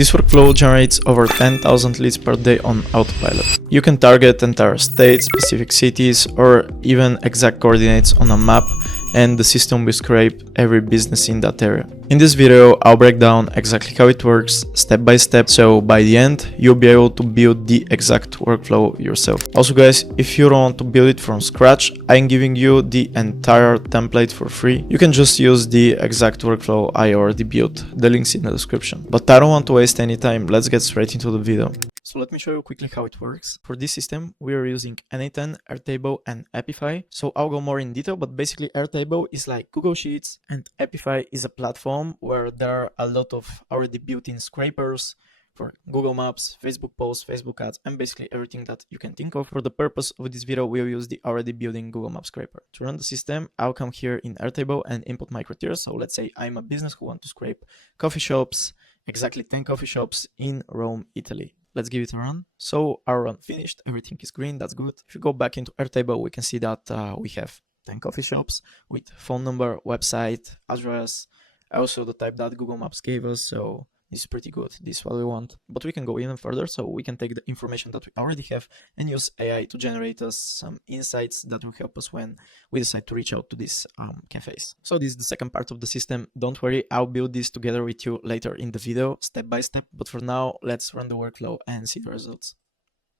This workflow generates over 10,000 leads per day on autopilot. You can target entire states, specific cities, or even exact coordinates on a map, and the system will scrape every business in that area. In this video, I'll break down exactly how it works step by step, so by the end, you'll be able to build the exact workflow yourself. Also guys, if you don't want to build it from scratch, I'm giving you the entire template for free. You can just use the exact workflow I already built. The link's in the description. But I don't want to waste any time, let's get straight into the video. So let me show you quickly how it works. For this system, we are using n8n, Airtable, and Epify. So I'll go more in detail, but basically Airtable is like Google Sheets, and Epify is a platform where there are a lot of already built-in scrapers for Google Maps, Facebook posts, Facebook ads, and basically everything that you can think of. For the purpose of this video, we'll use the already built-in Google Maps scraper. To run the system, I'll come here in Airtable and input my criteria. So let's say I'm a business who wants to scrape coffee shops, exactly 10 coffee shops in Rome, Italy. Let's give it a run. So our run finished, everything is green, that's good. If you go back into Airtable, we can see that we have 10 coffee shops with phone number, website, address, also the type that Google Maps gave us, so this is pretty good, this is what we want. But we can go even further, so we can take the information that we already have and use AI to generate us some insights that will help us when we decide to reach out to these cafes. So this is the second part of the system. Don't worry, I'll build this together with you later in the video, step by step. But for now, let's run the workflow and see the results.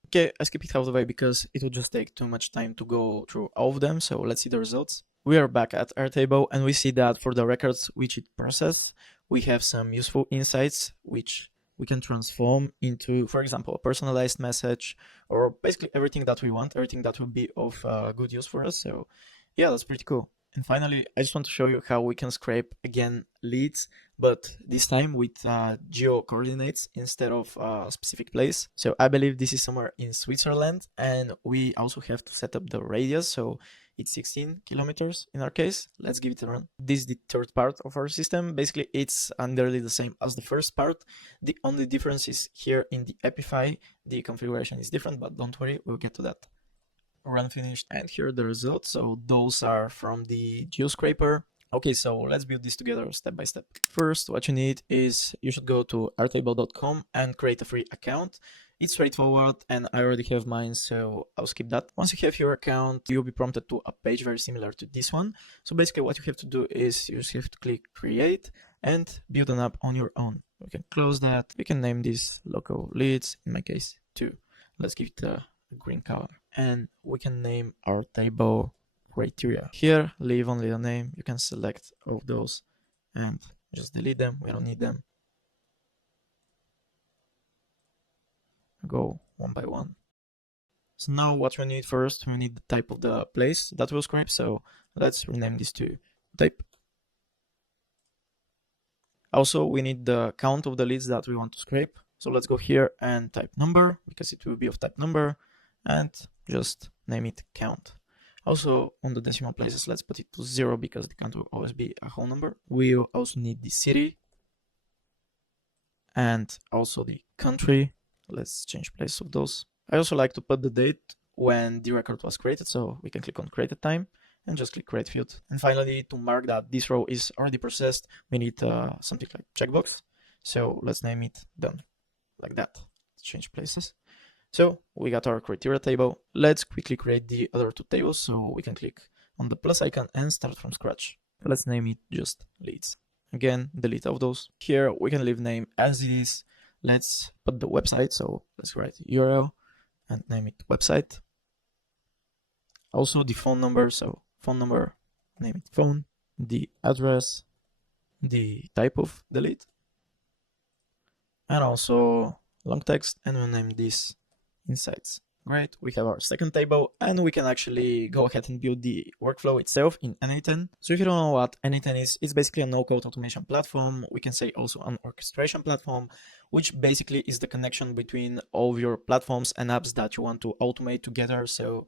Okay, I skip it out of the way because it would just take too much time to go through all of them, so let's see the results. We are back at Airtable and we see that for the records which it processes, we have some useful insights which we can transform into, for example, a personalized message, or basically everything that we want, everything that will be of good use for us. So yeah, that's pretty cool. And finally, I just want to show you how we can scrape again leads, but this time with geo coordinates instead of a specific place. So I believe this is somewhere in Switzerland, and we also have to set up the radius. So it's 16 kilometers in our case. Let's give it a run. This is the third part of our system. Basically, it's nearly the same as the first part. The only difference is here in the Epify, the configuration is different, but don't worry, we'll get to that. Run finished, and here are the results. So those are from the GeoScraper. Okay, so let's build this together step by step. First, what you need is you should go to airtable.com and create a free account. It's straightforward and I already have mine, so I'll skip that. Once you have your account, you'll be prompted to a page very similar to this one. So basically what you have to do is you just have to click create and build an app on your own. We can close that. We can name this local leads, in my case 2. Let's give it a green color, and we can name our table criteria. Here, leave only the name. You can select all of those and just delete them. We don't need them. Go one by one. So now what we need first, we need the type of the place that we'll scrape. So let's rename this to type. Also, we need the count of the leads that we want to scrape. So let's go here and type number, because it will be of type number, and just name it count. Also, on the decimal places, let's put it to 0 because the count will always be a whole number. We'll also need the city and also the country. Let's change place of those. I also like to put the date when the record was created, so we can click on created time and just click create field. And finally, to mark that this row is already processed, we need something like checkbox. So let's name it done, like that. Let's change places. So we got our criteria table. Let's quickly create the other two tables, so we can click on the plus icon and start from scratch. Let's name it just leads. Again, delete all of those. Here we can leave name as it is. Let's put the website, so let's write URL and name it website. Also the phone number, so phone number, name it phone. The address, the type of the lead, and also long text, and we'll name this insights. Great, we have our second table, and we can actually go ahead and build the workflow itself in n8n. So if you don't know what n8n is, it's basically a no-code automation platform. We can say also an orchestration platform, which basically is the connection between all of your platforms and apps that you want to automate together. So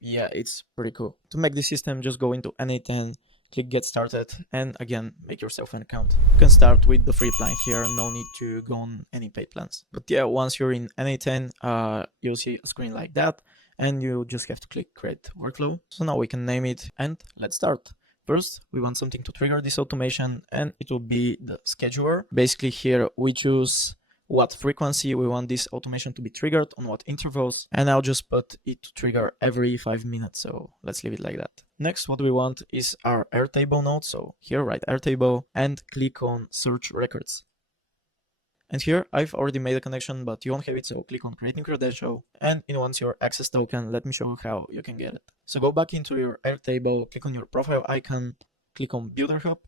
yeah, it's pretty cool. To make this system, just go into n8n, click get started, and again, make yourself an account. You can start with the free plan here, no need to go on any paid plans. But yeah, once you're in n8n, you'll see a screen like that, and you just have to click create workflow. So now we can name it, and let's start. First, we want something to trigger this automation, and it will be the scheduler. Basically here we choose what frequency we want this automation to be triggered, on what intervals, and I'll just put it to trigger every 5 minutes, so let's leave it like that. Next, what we want is our Airtable node, so here write Airtable and click on search records. And here I've already made a connection, but you won't have it, so click on create new credential, and in once your access token, let me show you how you can get it. So go back into your Airtable, click on your profile icon, click on Builder Hub,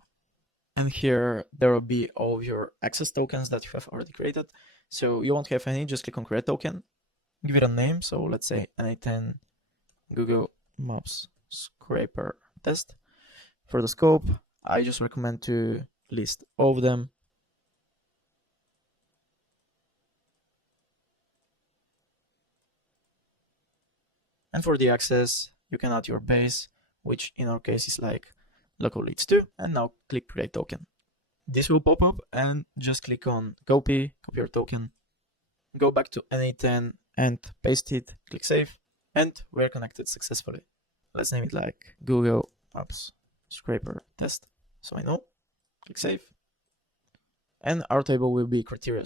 and here there will be all of your access tokens that you have already created. So you won't have any, just click on create token, give it a name, so let's say NA10 Google Maps Scraper Test. For the scope, I just recommend to list all of them. And for the access, you can add your base, which in our case is like local leads 2, and now click create token. This will pop up and just click on copy your token, go back to NA10 and paste it, click save, and we're connected successfully. Let's name it like Google Maps Scraper Test, so I know, click save, and our table will be criteria.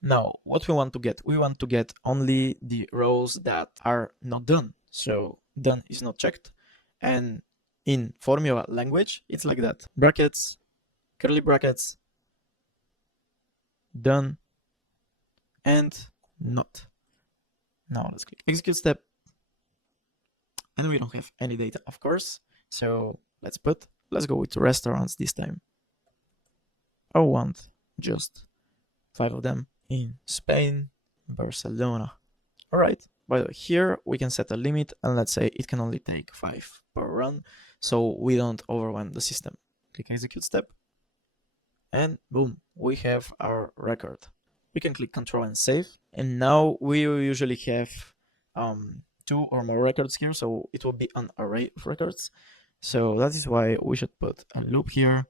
Now, what we want to get? We want to get only the rows that are not done. So done is not checked. And in formula language, it's like that. Brackets, curly brackets, done, and not. Now let's click execute step. And we don't have any data, of course. So let's go with restaurants this time. I want just 5 of them in Spain, Barcelona. All right, by the way, here we can set a limit, and let's say it can only take 5 per run, so we don't overwhelm the system. Click execute step, and boom, we have our record. We can click control and save, and now we will usually have 2 or more records here, so it will be an array of records. So that is why we should put a loop here.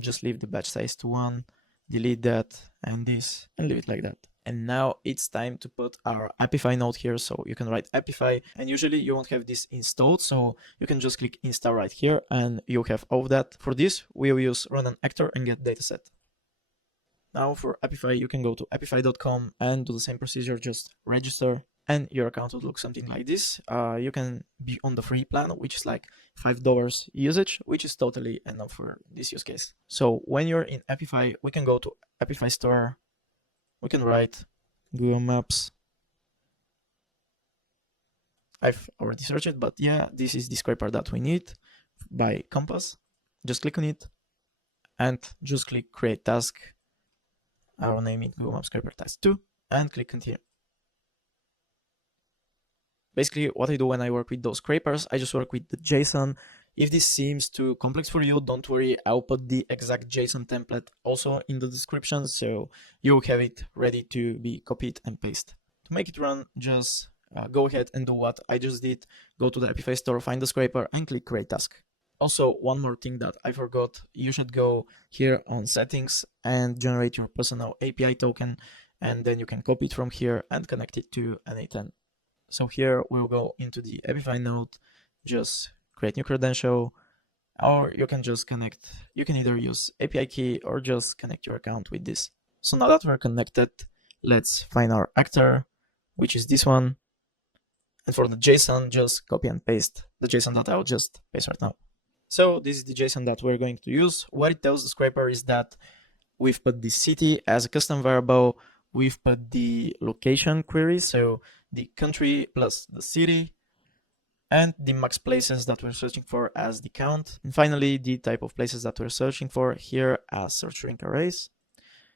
Just leave the batch size to 1, delete that and this, and leave it like that. And now it's time to put our Apify node here. So you can write Apify, and usually you won't have this installed, so you can just click install right here and you have all of that. For this, we will use run an actor and get dataset. Now for Apify, you can go to apify.com and do the same procedure, just register, and your account would look something like this. You can be on the free plan, which is like $5 usage, which is totally enough for this use case. So when you're in Apify, we can go to Apify store. We can write Google Maps. I've already searched it, but yeah, this is the scraper that we need by Compass. Just click on it and just click create task. I will name it Google Maps Scraper Task 2 and click continue. Basically, what I do when I work with those scrapers, I just work with the JSON. If this seems too complex for you, don't worry, I'll put the exact JSON template also in the description, so you'll have it ready to be copied and pasted. To make it run, just go ahead and do what I just did. Go to the Apify store, find the scraper, and click create task. Also, one more thing that I forgot, you should go here on settings and generate your personal API token, and then you can copy it from here and connect it to NA10. So here we'll go into the Apify node, just create new credential, or you can just connect. You can either use API key or just connect your account with this. So now that we're connected, let's find our actor, which is this one. And for the JSON, just copy and paste the JSON that I'll just paste right now. So this is the JSON that we're going to use. What it tells the scraper is that we've put the city as a custom variable. We've put the location query, so the country plus the city, and the max places that we're searching for as the count. And finally, the type of places that we're searching for here as search string arrays.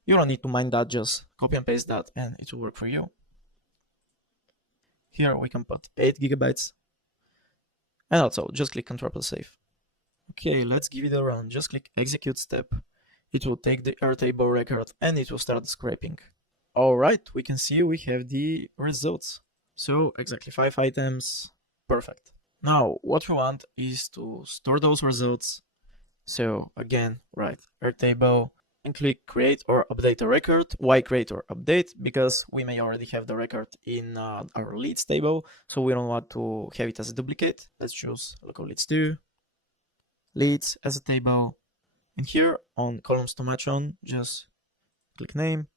You don't need to mind that, just copy and paste that and it will work for you. Here we can put 8 gigabytes. And also just click Control plus save. Okay, let's give it a run. Just click execute step. It will take the Airtable record and it will start scraping. All right, we can see we have the results. So exactly 5 items, perfect. Now what we want is to store those results. So again, write Airtable and click create or update a record. Why create or update? Because we may already have the record in our leads table, so we don't want to have it as a duplicate. Let's choose local leads 2, leads as a table, and here on columns to match on, just click name,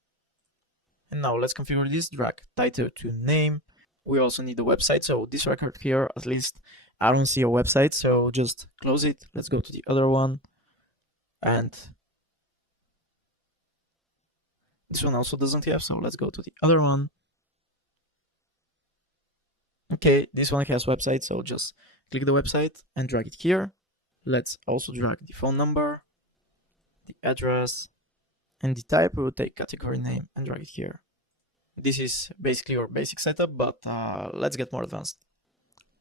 And now let's configure this, drag title to name. We also need a website, so this record here, at least I don't see a website, so just close it. Let's go to the other one. And this one also doesn't have, so let's go to the other one. Okay, this one has website, so just click the website and drag it here. Let's also drag the phone number, the address, and the type. We will take category name and drag it here. This is basically your basic setup, but let's get more advanced.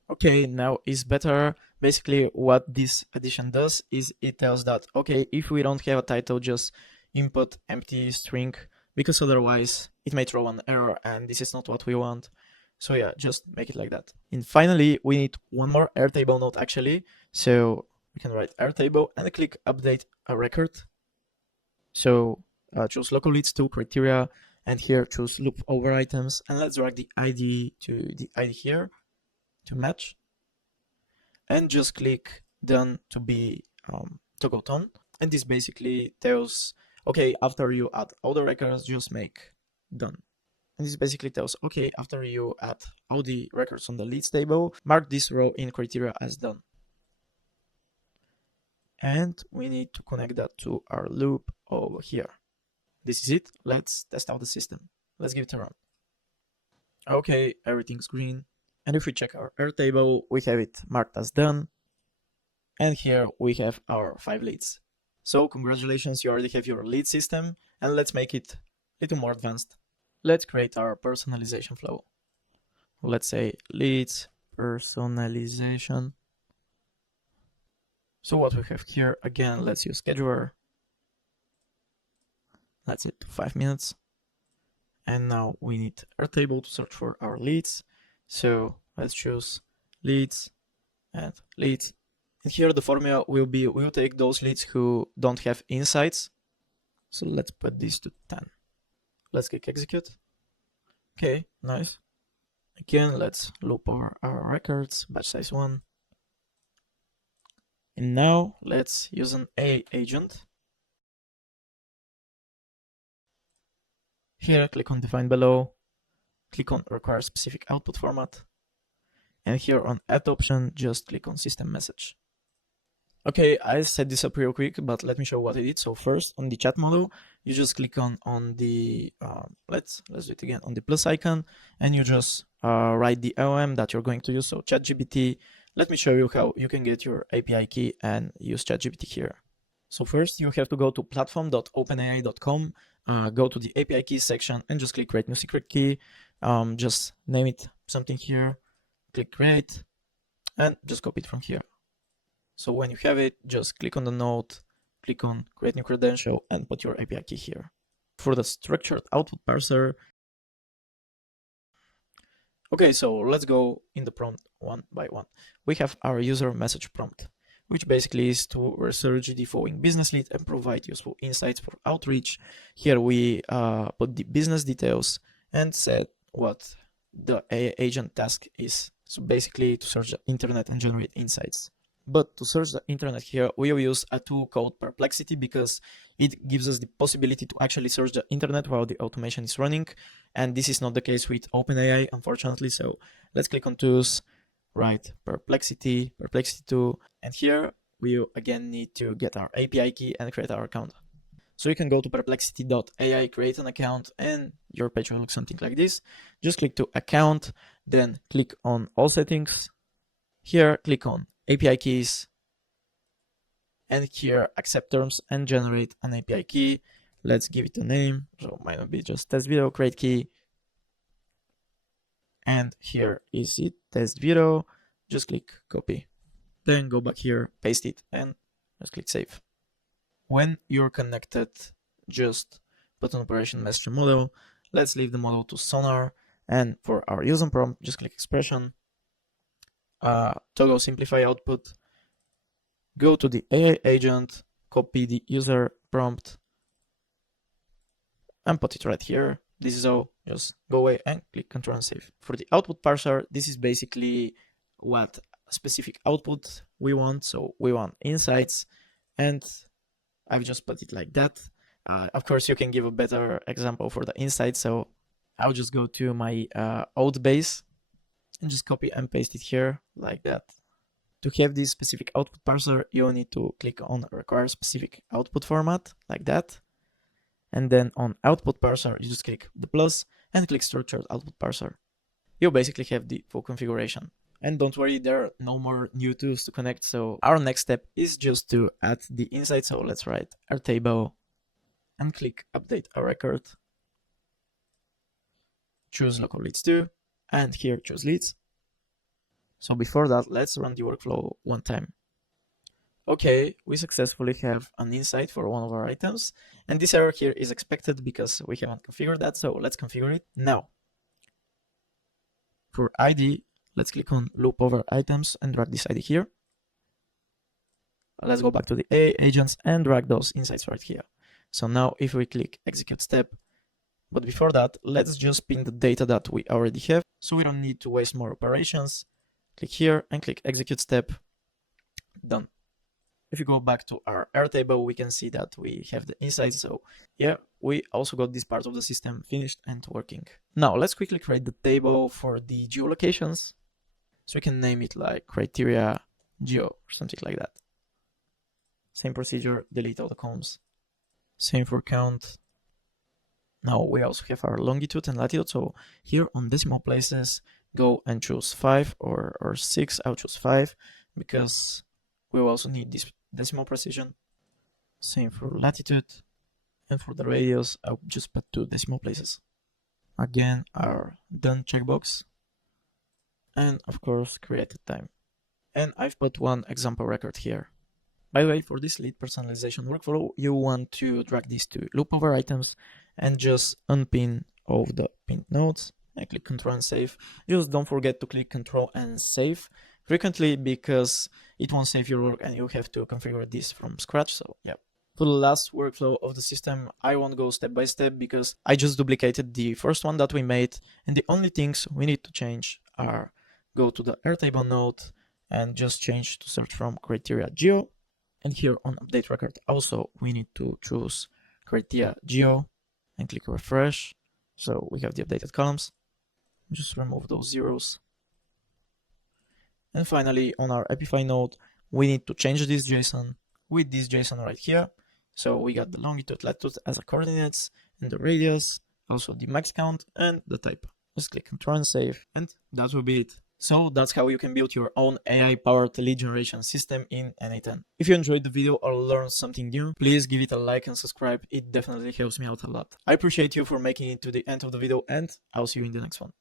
Okay, now is better. Basically, what this addition does is it tells that, okay, if we don't have a title, just input empty string, because otherwise it may throw an error and this is not what we want. So yeah, just make it like that. And finally, we need one more Airtable node actually. So we can write Airtable and click update a record. So choose local leads to criteria, and here choose loop over items, and let's drag the ID to the ID here to match, and just click done to be toggled on. And this basically tells, okay, after you add all the records, just make done. And this basically tells, okay, after you add all the records on the leads table, mark this row in criteria as done. And we need to connect that to our loop over here. This is it. Let's test out the system. Let's give it a run. Okay, everything's green. And if we check our Airtable, we have it marked as done. And here we have our 5 leads. So congratulations, you already have your lead system, and let's make it a little more advanced. Let's create our personalization flow. Let's say leads personalization. So what we have here, again, let's use scheduler. That's it, 5 minutes. And now we need Airtable to search for our leads. So let's choose leads and leads. And here the formula will be, we'll take those leads who don't have insights. So let's put this to 10. Let's click execute. Okay, nice. Again, let's loop over our records, batch size 1. And now let's use an AI agent. Here, click on define below, click on require specific output format, and here on add option, just click on system message. Okay, I set this up real quick, but let me show what I did. So first, on the chat model, you just click on the let's do it again, on the plus icon, and you just write the LLM that you're going to use. So ChatGPT. Let me show you how you can get your API key and use ChatGPT here. So first, you have to go to platform.openai.com, go to the API keys section, and just click create new secret key. Just name it something here, click create, and just copy it from here. So when you have it, just click on the node, click on create new credential, and put your API key here. For the structured output parser, okay, so let's go in the prompt one by one. We have our user message prompt, which basically is to research the following business lead and provide useful insights for outreach. Here we put the business details and set what the AI agent task is. So basically to search the internet and generate insights. But to search the internet here, we will use a tool called Perplexity because it gives us the possibility to actually search the internet while the automation is running. And this is not the case with OpenAI, unfortunately. So let's click on tools, write Perplexity, Perplexity tool. And here we again need to get our API key and create our account. So you can go to perplexity.ai, create an account, and your page will look something like this. Just click to account, then click on all settings. Here, click on API keys, and here accept terms and generate an API key. Let's give it a name, so might not be just test video, create key. And here is it, test video. Just click copy, then go back here, paste it, and just click save. When you're connected, just put on operation master model. Let's leave the model to Sonar, and for our user prompt, just click expression. Toggle simplify output, go to the AI agent, copy the user prompt, and put it right here. This is all, just go away and click Control and save. For the output parser, this is basically what specific output we want. So we want insights, and I've just put it like that. Of course, you can give a better example for the insights. So I'll just go to my out base and just copy and paste it here like that. To have this specific output parser, you need to click on require specific output format like that. And then on output parser, you just click the plus and click structured output parser. You basically have the full configuration. And don't worry, there are no more new tools to connect. So our next step is just to add the insight. So let's write our table and click update a record. Choose local leads 2 and here choose leads. So before that, let's run the workflow one time. Okay, we successfully have an insight for one of our items, and this error here is expected because we haven't configured that, so let's configure it now. For ID, let's click on loop over items and drag this ID here. Let's go back to the agents and drag those insights right here. So now if we click execute step, but before that, let's just pin the data that we already have, so we don't need to waste more operations. Click here and click execute step, done. If you go back to our Airtable, we can see that we have the insights. So yeah, we also got this part of the system finished and working. Now let's quickly create the table for the geolocations. So we can name it like criteria geo or something like that. Same procedure, delete all the columns. Same for count. Now we also have our longitude and latitude. So here on decimal places, go and choose 5 or 6. I'll choose 5 because we will also need this decimal precision. Same for latitude, and for the radius, I'll just put 2 decimal places. Again, our done checkbox, and of course, created time. And I've put one example record here. By the way, for this lead personalization workflow, you want to drag these to loop over items and just unpin all of the pinned nodes and click Control and Save. Just don't forget to click Control and Save frequently because it won't save your work and you have to configure this from scratch. So yeah. For the last workflow of the system, I won't go step by step because I just duplicated the first one that we made, and the only things we need to change are go to the Airtable node and just change to search from criteria geo. And here on update record, also we need to choose criteria geo and click refresh. So we have the updated columns. Just remove those zeros. And finally, on our Epify node, we need to change this JSON with this JSON right here. So we got the longitude, latitude as a coordinates, and the radius, also the max count, and the type. Just click Control and Save, and that will be it. So that's how you can build your own AI-powered lead generation system in n8n. If you enjoyed the video or learned something new, please give it a like and subscribe. It definitely helps me out a lot. I appreciate you for making it to the end of the video, and I'll see you in the next one.